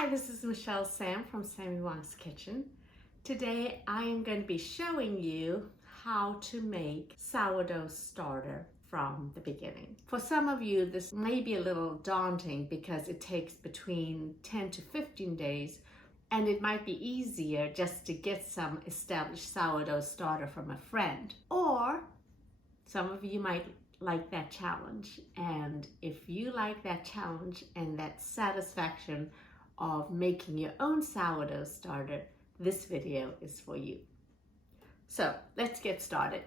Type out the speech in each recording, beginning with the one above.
Hi, this is Michelle Sam from Sammy Wong's Kitchen. Today I am going to be showing you how to make sourdough starter from the beginning. For some of you, this may be a little daunting because it takes between 10 to 15 days, and it might be easier just to get some established sourdough starter from a friend. Or some of you might like that challenge, and if you like that challenge and that satisfaction of making your own sourdough starter, this video is for you. So let's get started.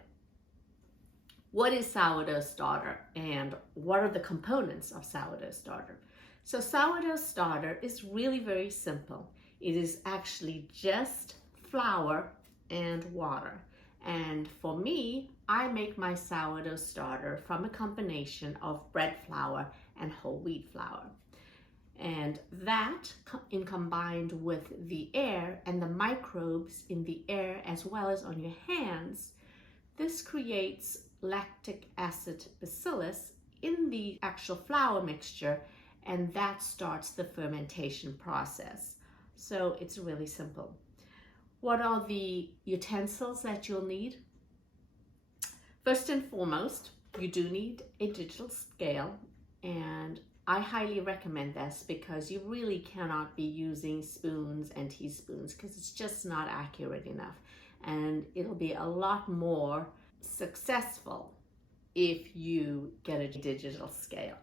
What is sourdough starter and what are the components of sourdough starter? So sourdough starter is really very simple. It is actually just flour and water. And for me, I make my sourdough starter from a combination of bread flour and whole wheat flour. And that, in combined with the air and the microbes in the air as well as on your hands, this creates lactic acid bacillus in the actual flour mixture, and that starts the fermentation process. So it's really simple. What are the utensils that you'll need? First and foremost, you do need a digital scale, and I highly recommend this because you really cannot be using spoons and teaspoons because it's just not accurate enough, and it'll be a lot more successful if you get a digital scale.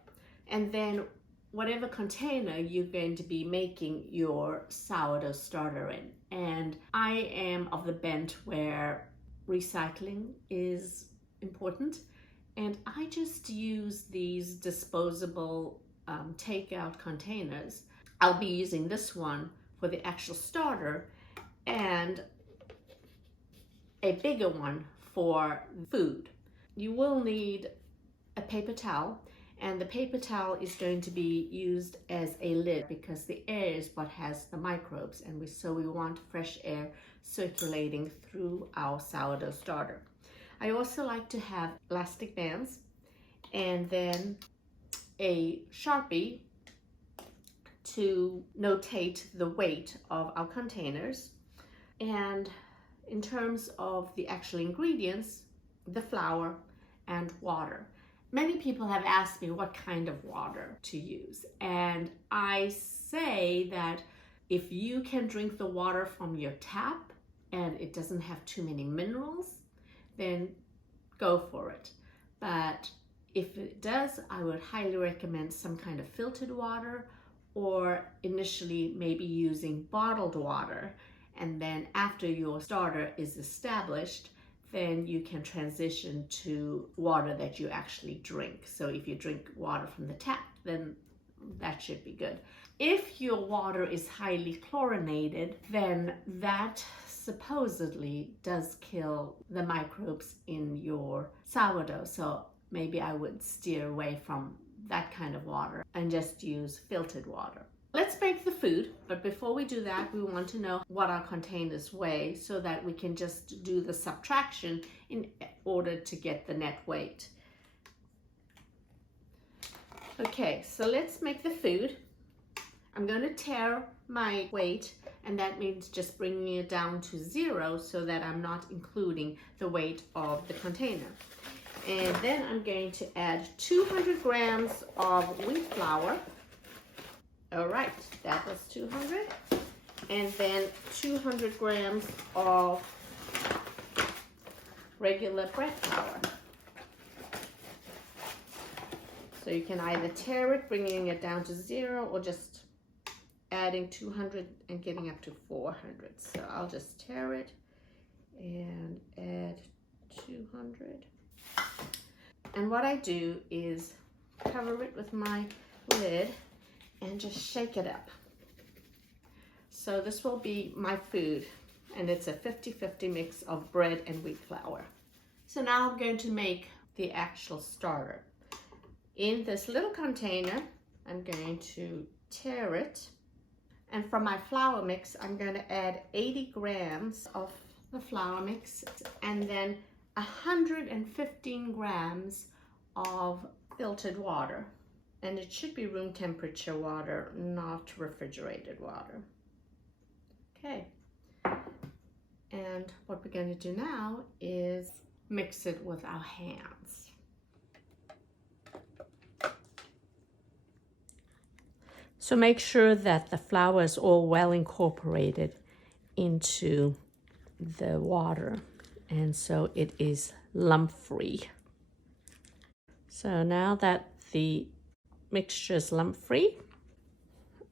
And then whatever container you're going to be making your sourdough starter in. And I am of the bent where recycling is important, and I just use these disposable takeout containers. I'll be using this one for the actual starter and a bigger one for food. You will need a paper towel, and the paper towel is going to be used as a lid because the air is what has the microbes, and so we want fresh air circulating through our sourdough starter. I also like to have elastic bands and then a Sharpie to notate the weight of our containers. And in terms of the actual ingredients, the flour and water. Many people have asked me what kind of water to use, and I say that if you can drink the water from your tap and it doesn't have too many minerals, then go for it. But if it does, I would highly recommend some kind of filtered water, or initially maybe using bottled water, and then after your starter is established, then you can transition to water that you actually drink. So if you drink water from the tap, then that should be good. If your water is highly chlorinated, then that supposedly does kill the microbes in your sourdough. So maybe I would steer away from that kind of water and just use filtered water. Let's make the food, but before we do that, we want to know what our containers weigh so that we can just do the subtraction in order to get the net weight. Okay, so let's make the food. I'm going to tare my weight, and that means just bringing it down to 0 so that I'm not including the weight of the container. And then I'm going to add 200 grams of wheat flour. All right, that was 200. And then 200 grams of regular bread flour. So you can either tare it, bringing it down to 0, or just adding 200 and getting up to 400. So I'll just tare it and add 200. And what I do is cover it with my lid and just shake it up. So this will be my food, and it's a 50-50 mix of bread and wheat flour. So now I'm going to make the actual starter. In this little container, I'm going to tare it, and from my flour mix, I'm going to add 80 grams of the flour mix and then 115 grams of filtered water. And it should be room temperature water, not refrigerated water. Okay. And what we're going to do now is mix it with our hands. So make sure that the flour is all well incorporated into the water, and so it is lump free. So now that the mixture is lump free,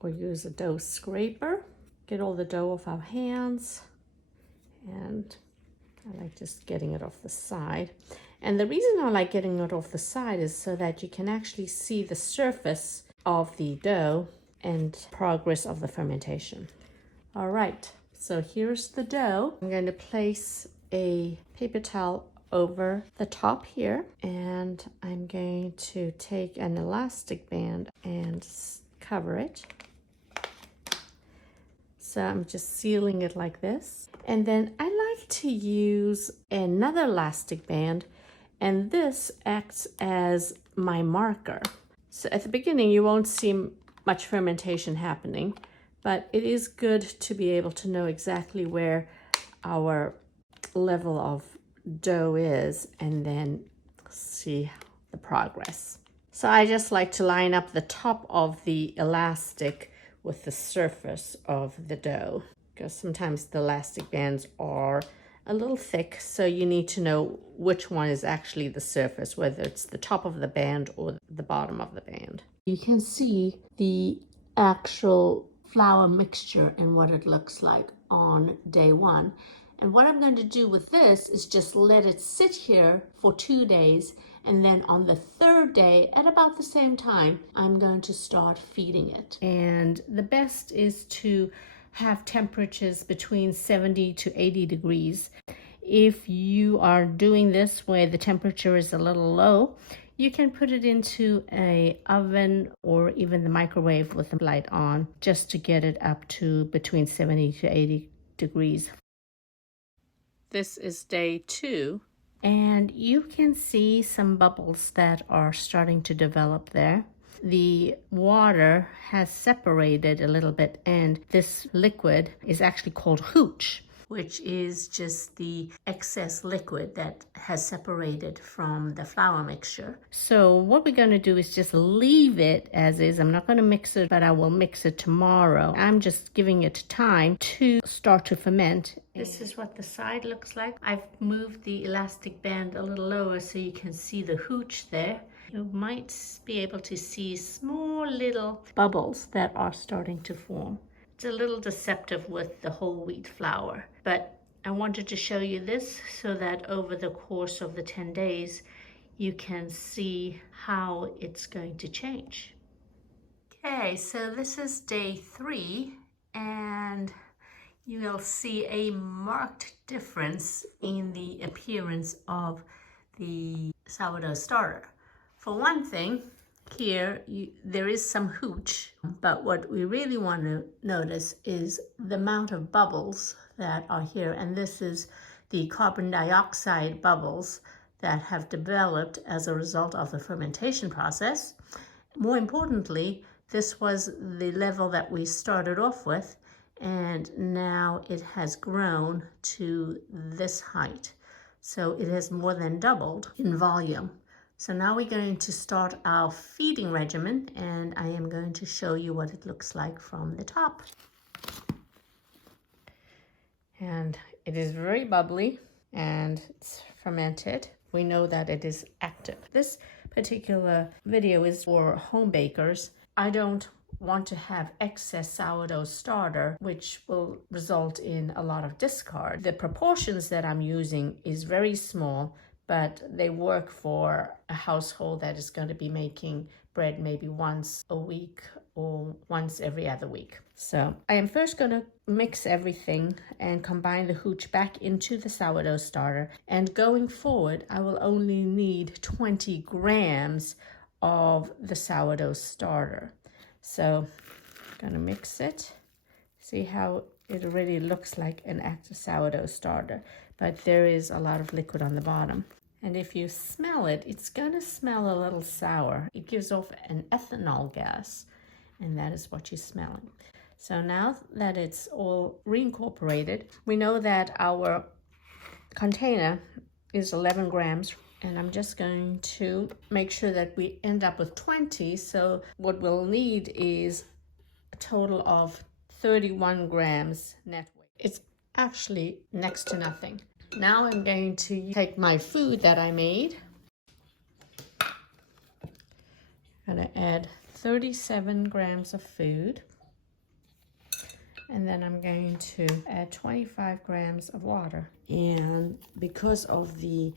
we'll use a dough scraper, get all the dough off our hands, and I like just getting it off the side. And the reason I like getting it off the side is so that you can actually see the surface of the dough and progress of the fermentation. All right, so here's the dough. I'm going to place a paper towel over the top here, and I'm going to take an elastic band and cover it. So I'm just sealing it like this. And then I like to use another elastic band, and this acts as my marker. So at the beginning, you won't see much fermentation happening, but it is good to be able to know exactly where our level of dough is and then see the progress. So I just like to line up the top of the elastic with the surface of the dough, because sometimes the elastic bands are a little thick, so you need to know which one is actually the surface, whether it's the top of the band or the bottom of the band. You can see the actual flour mixture and what it looks like on day one. And what I'm going to do with this is just let it sit here for 2 days, and then on the third day at about the same time, I'm going to start feeding it. And the best is to have temperatures between 70 to 80 degrees. If you are doing this where the temperature is a little low, you can put it into an oven or even the microwave with the light on, just to get it up to between 70 to 80 degrees. This is day 2, and you can see some bubbles that are starting to develop there. The water has separated a little bit, and this liquid is actually called hooch, which is just the excess liquid that has separated from the flour mixture. So what we're going to do is just leave it as is. I'm not going to mix it, but I will mix it tomorrow. I'm just giving it time to start to ferment. This is what the side looks like. I've moved the elastic band a little lower so you can see the hooch there. You might be able to see small little bubbles that are starting to form. It's a little deceptive with the whole wheat flour, but I wanted to show you this so that over the course of the 10 days, you can see how it's going to change. Okay, so this is day 3, and you will see a marked difference in the appearance of the sourdough starter. For one thing, here there is some hooch, but what we really want to notice is the amount of bubbles that are here, and this is the carbon dioxide bubbles that have developed as a result of the fermentation process. More importantly, this was the level that we started off with, and now it has grown to this height. So it has more than doubled in volume. So now we're going to start our feeding regimen, and I am going to show you what it looks like from the top. And it is very bubbly and it's fermented. We know that it is active. This particular video is for home bakers. I don't want to have excess sourdough starter, which will result in a lot of discard. The proportions that I'm using is very small, but they work for a household that is going to be making bread maybe once a week or once every other week. So I am first going to mix everything and combine the hooch back into the sourdough starter. And going forward, I will only need 20 grams of the sourdough starter. So I'm going to mix it. See how it already looks like an active sourdough starter, but there is a lot of liquid on the bottom. And if you smell it, it's going to smell a little sour. It gives off an ethanol gas, and that is what you're smelling. So now that it's all reincorporated, we know that our container is 11 grams, and I'm just going to make sure that we end up with 20. So what we'll need is a total of 31 grams net weight. It's actually next to nothing. Now I'm going to take my food that I made. I'm going to add 37 grams of food. And then I'm going to add 25 grams of water. And because of the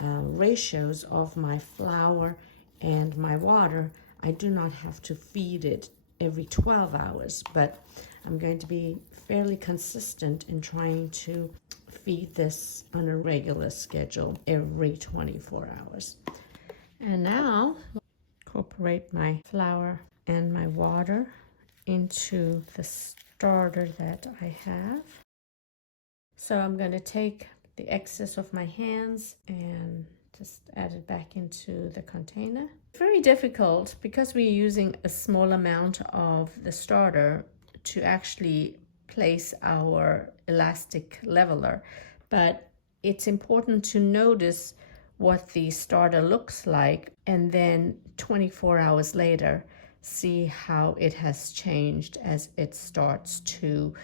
ratios of my flour and my water, I do not have to feed it every 12 hours, but I'm going to be fairly consistent in trying to feed this on a regular schedule every 24 hours. And now, incorporate my flour and my water into the starter that I have. So I'm going to take the excess of my hands and just add it back into the container. Very difficult because we're using a small amount of the starter to actually place our elastic leveler, but it's important to notice what the starter looks like and then 24 hours later see how it has changed as it starts to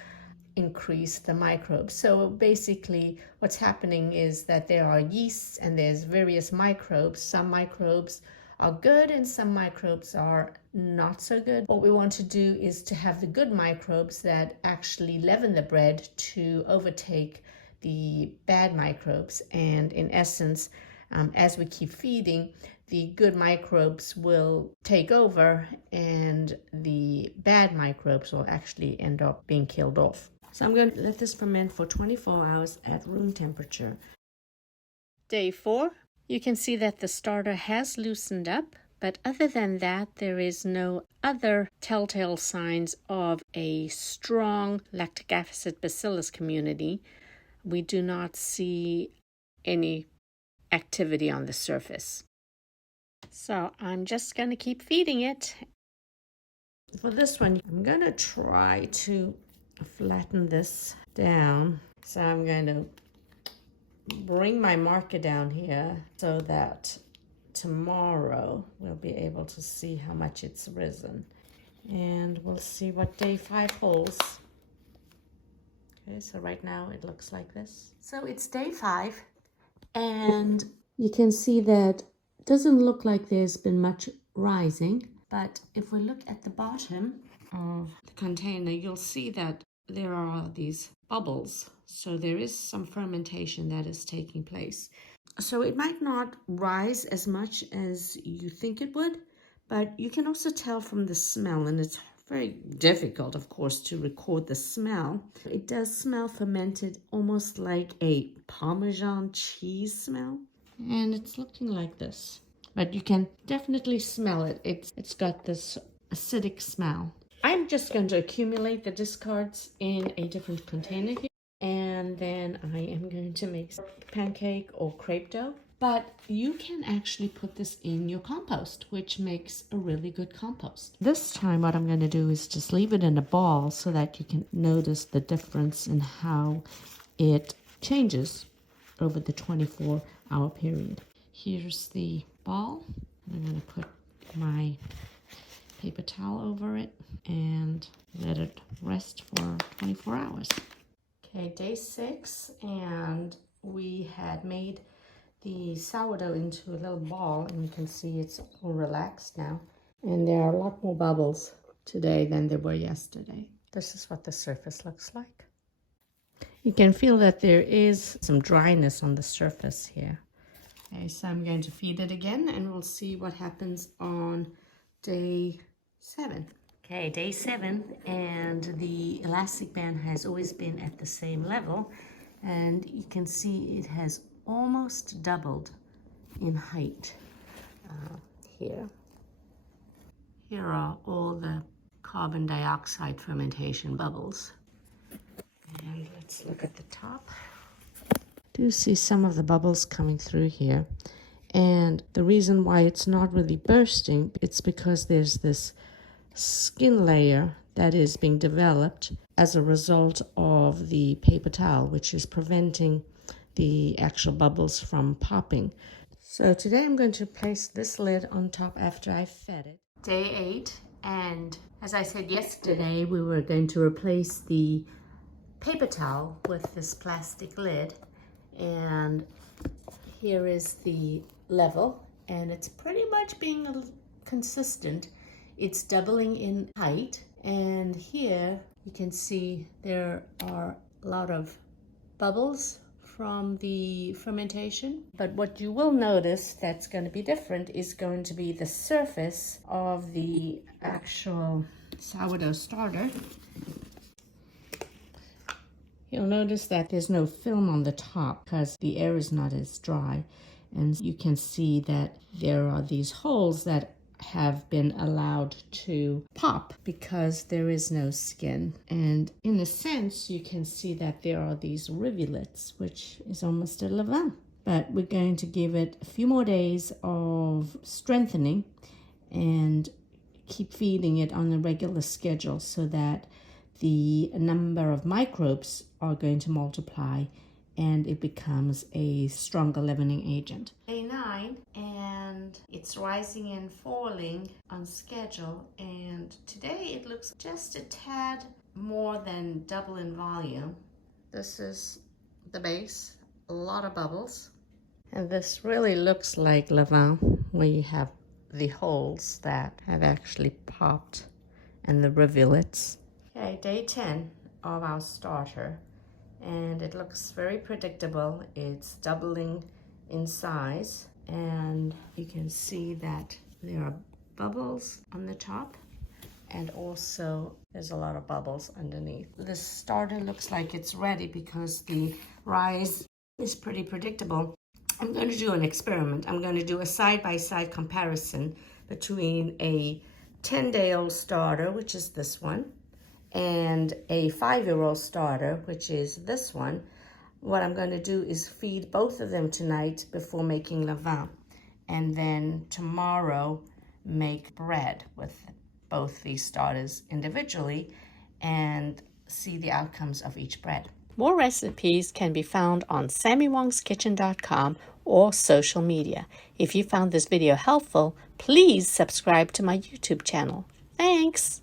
increase the microbes. So basically what's happening is that there are yeasts and there's various microbes. Some microbes are good and some microbes are not so good. What we want to do is to have the good microbes that actually leaven the bread to overtake the bad microbes, and in essence, as we keep feeding, the good microbes will take over and the bad microbes will actually end up being killed off. So I'm going to let this ferment for 24 hours at room temperature. Day 4, you can see that the starter has loosened up, but other than that, there is no other telltale signs of a strong lactic acid bacillus community. We do not see any activity on the surface. So I'm just going to keep feeding it. For this one, I'm going to try to flatten this down. So I'm going to bring my marker down here so that tomorrow we'll be able to see how much it's risen. And we'll see what day 5 holds. Okay, so right now it looks like this. So it's day 5, and you can see that it doesn't look like there's been much rising, but if we look at the bottom of the container, you'll see that there are these bubbles. So there is some fermentation that is taking place. So it might not rise as much as you think it would, but you can also tell from the smell, and it's very difficult, of course, to record the smell. It does smell fermented, almost like a Parmesan cheese smell. And it's looking like this. But you can definitely smell it. It's got this acidic smell. I'm just going to accumulate the discards in a different container here. And then I am going to make pancake or crepe dough. But you can actually put this in your compost, which makes a really good compost. This time what I'm going to do is just leave it in a ball so that you can notice the difference in how it changes over the 24-hour period. Here's the ball. I'm going to put my paper towel over it and let it rest for 24 hours. Okay, day 6, and we had made the sourdough into a little ball, and you can see it's all relaxed now. And there are a lot more bubbles today than there were yesterday. This is what the surface looks like. You can feel that there is some dryness on the surface here. Okay, so I'm going to feed it again, and we'll see what happens on day 7. Okay, day 7, and the elastic band has always been at the same level, and you can see it has almost doubled in height here. Here are all the carbon dioxide fermentation bubbles. And let's look at the top. do see some of the bubbles coming through here. And the reason why it's not really bursting, it's because there's this skin layer that is being developed as a result of the paper towel, which is preventing the actual bubbles from popping. So today I'm going to place this lid on top after I fed it. Day 8, and as I said yesterday, we were going to replace the paper towel with this plastic lid, and here is the level, and it's pretty much being consistent. It's doubling in height, and here you can see there are a lot of bubbles from the fermentation. But what you will notice that's going to be different is going to be the surface of the actual sourdough starter. You'll notice that there's no film on the top because the air is not as dry, and you can see that there are these holes that have been allowed to pop because there is no skin. And in a sense, you can see that there are these rivulets, which is almost a levain. But we're going to give it a few more days of strengthening and keep feeding it on a regular schedule so that the number of microbes are going to multiply and it becomes a stronger leavening agent. Day 9, and it's rising and falling on schedule, and today it looks just a tad more than double in volume. This is the base, a lot of bubbles, and this really looks like levain, where you have the holes that have actually popped and the rivulets. Okay, day 10 of our starter, and it looks very predictable. It's doubling in size, and you can see that there are bubbles on the top, and also there's a lot of bubbles underneath. This starter looks like it's ready because the rise is pretty predictable. I'm going to do an experiment. I'm going to do a side-by-side comparison between a 10-day-old starter, which is this one, and a 5-year-old starter, which is this one. What I'm going to do is feed both of them tonight before making levain, and then tomorrow make bread with both these starters individually and see the outcomes of each bread. More recipes can be found on sammywongskitchen.com or social media. If you found this video helpful, please subscribe to my YouTube channel. Thanks!